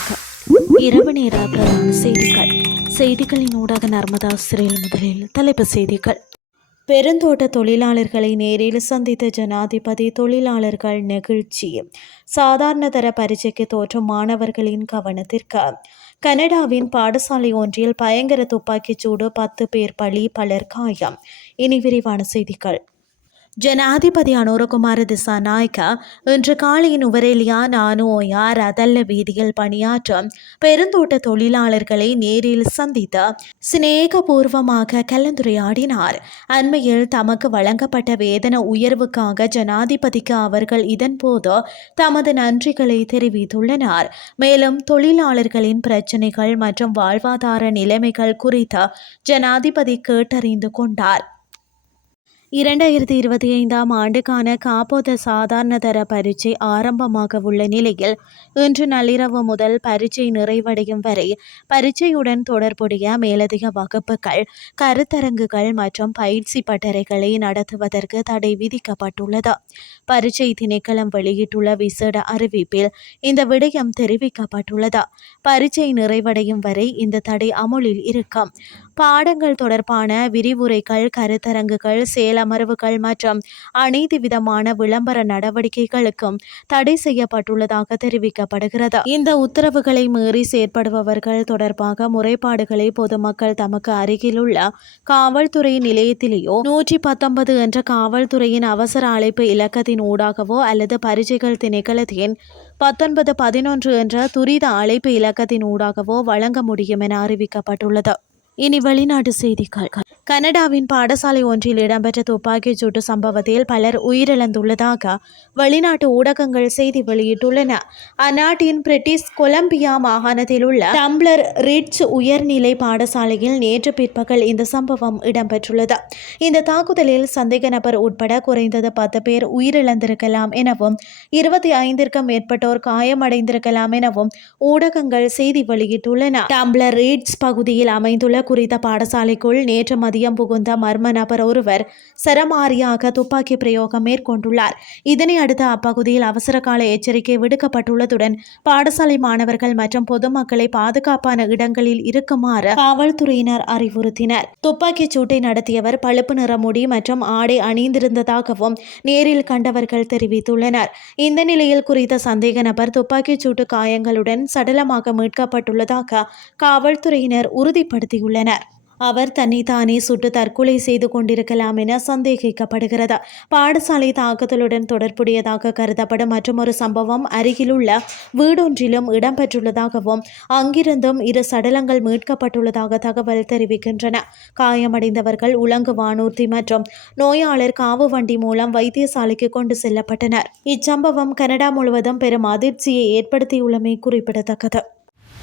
வணக்கம் இரவு நேர பிரதான செய்திகள். செய்திகளின் ஊடாக நர்மதா சிறையில் முதலில் தலைப்பு செய்திகள். பெருந்தோட்ட தொழிலாளர்களை நேரில் சந்தித்த ஜனாதிபதி தொழிலாளர்கள் நெகிழ்ச்சி. சாதாரண தர பரீட்சைக்கு தோற்றும் மாணவர்களின் கவனத்திற்கு. கனடாவின் பாடசாலை ஒன்றில் பயங்கர துப்பாக்கிச் சூடு பத்து பேர் பலி பலர் காயம். இனி விரிவான செய்திகள். ஜனாதிபதி அனுரகுமார திசாநாயக்க இன்று காலை நுவரெலியா நானோயா ரதல்ல வீதியில் பணியாற்றும் பெருந்தோட்ட தொழிலாளர்களை நேரில் சந்தித்து சிநேகபூர்வமாக கலந்துரையாடினார். அண்மையில் தமக்கு வழங்கப்பட்ட வேதன உயர்வுக்காக ஜனாதிபதிக்கு அவர்கள் இதன்போது தமது நன்றிகளை தெரிவித்துள்ளனர். மேலும் தொழிலாளர்களின் பிரச்சினைகள் மற்றும் வாழ்வாதார நிலைமைகள் குறித்து ஜனாதிபதி கேட்டறிந்து கொண்டார். இரண்டாயிரத்தி இருபத்தி ஐந்தாம் ஆண்டுக்கான காப்போத சாதாரண தர பரீட்சை ஆரம்பமாக உள்ள நிலையில் இன்று நள்ளிரவு முதல் பரீட்சை நிறைவடையும் வரை பரீட்சையுடன் தொடர்புடைய மேலதிக வகுப்புகள் கருத்தரங்குகள் மற்றும் பயிற்சி பட்டறைகளை நடத்துவதற்கு தடை விதிக்கப்பட்டுள்ளது. பரீட்சை திணைக்களம் வெளியிட்டுள்ள விசேட அறிவிப்பில் இந்த விடயம் தெரிவிக்கப்பட்டுள்ளது. பரீட்சை நிறைவடையும் வரை இந்த தடை அமுலில் இருக்கும். பாடங்கள் தொடர்பான விரிவுரைகள் கருத்தரங்குகள் செயலமர்வுகள் மற்றும் அனைத்து விதமான விளம்பர நடவடிக்கைகளுக்கும் தடை செய்யப்பட்டுள்ளதாக தெரிவிக்கப்படுகிறது. இந்த உத்தரவுகளை மீறி செயற்படுபவர்கள் தொடர்பாக முறைப்பாடுகளை பொதுமக்கள் தமக்கு அருகிலுள்ள காவல்துறை நிலையத்திலேயோ நூற்றி பத்தொன்பது என்ற காவல்துறையின் அவசர அழைப்பு இலக்கத்தின் ஊடாகவோ அல்லது பரிச்சைகள் திணைக்களத்தின் பத்தொன்பது பதினொன்று என்ற துரித அழைப்பு இலக்கத்தின் ஊடாகவோ வழங்க முடியும் என அறிவிக்கப்பட்டுள்ளது. இனி வெளிநாட்டு செய்திகள். கனடாவின் பாடசாலை ஒன்றில் இடம்பெற்ற துப்பாக்கிச் சூட்டு சம்பவத்தில் பலர் உயிரிழந்துள்ளதாக வெளிநாட்டு ஊடகங்கள் செய்தி வெளியிட்டுள்ளன. அந்நாட்டின் பிரிட்டிஷ் கொலம்பியா மாகாணத்தில் உள்ள டம்ளர் ரிட்ஜ் உயர்நிலை பாடசாலையில் நேற்று பிற்பகல் இந்த சம்பவம் இடம்பெற்றுள்ளது. இந்த தாக்குதலில் சந்தேக நபர் உட்பட குறைந்தது பத்து பேர் உயிரிழந்திருக்கலாம் எனவும் இருபத்தி ஐந்திற்கும் மேற்பட்டோர் காயமடைந்திருக்கலாம் எனவும் ஊடகங்கள் செய்தி வெளியிட்டுள்ளன. டம்ளர் ரீட்ஸ் பகுதியில் அமைந்துள்ள குறித்த பாடசாலைக்குள் நேற்று மதியம் புகுந்த மர்ம நபர் ஒருவர் சரமாரியாக துப்பாக்கி பிரயோகம் மேற்கொண்டுள்ளார். இதனை அடுத்து அப்பகுதியில் அவசர கால எச்சரிக்கை விடுக்கப்பட்டுள்ளதுடன் பாடசாலை மாணவர்கள் மற்றும் பொதுமக்களை பாதுகாப்பான இடங்களில் இருக்குமாறு காவல்துறையினர் அறிவுறுத்தினர். துப்பாக்கிச் சூட்டை நடத்தியவர் பழுப்பு நிற முடி மற்றும் ஆடை அணிந்திருந்ததாகவும் நேரில் கண்டவர்கள் தெரிவித்துள்ளனர். இந்த நிலையில் குறித்த சந்தேக நபர் துப்பாக்கிச் சூட்டு காயங்களுடன் சடலமாக மீட்கப்பட்டுள்ளதாக காவல்துறையினர் உறுதிப்படுத்தியுள்ளனர். அவர் தன்னைத்தானே சுட்டு தற்கொலை செய்து கொண்டிருக்கலாம் என சந்தேகிக்கப்படுகிறது. பாடசாலை தாக்குதலுடன் தொடர்புடையதாக கருதப்படும் மற்றொரு சம்பவம் அருகிலுள்ள வீடொன்றிலும் இடம்பெற்றுள்ளதாகவும் அங்கிருந்தும் இரு சடலங்கள் மீட்கப்பட்டுள்ளதாக தகவல் தெரிவிக்கின்றன. காயமடைந்தவர்கள் உலங்கு வானூர்தி மற்றும் நோயாளர் காவு வண்டி மூலம் வைத்தியசாலைக்கு கொண்டு செல்லப்பட்டனர். இச்சம்பவம் கனடா முழுவதும் பெரும் அதிர்ச்சியை ஏற்படுத்தியுள்ளமை குறிப்பிடத்தக்கது.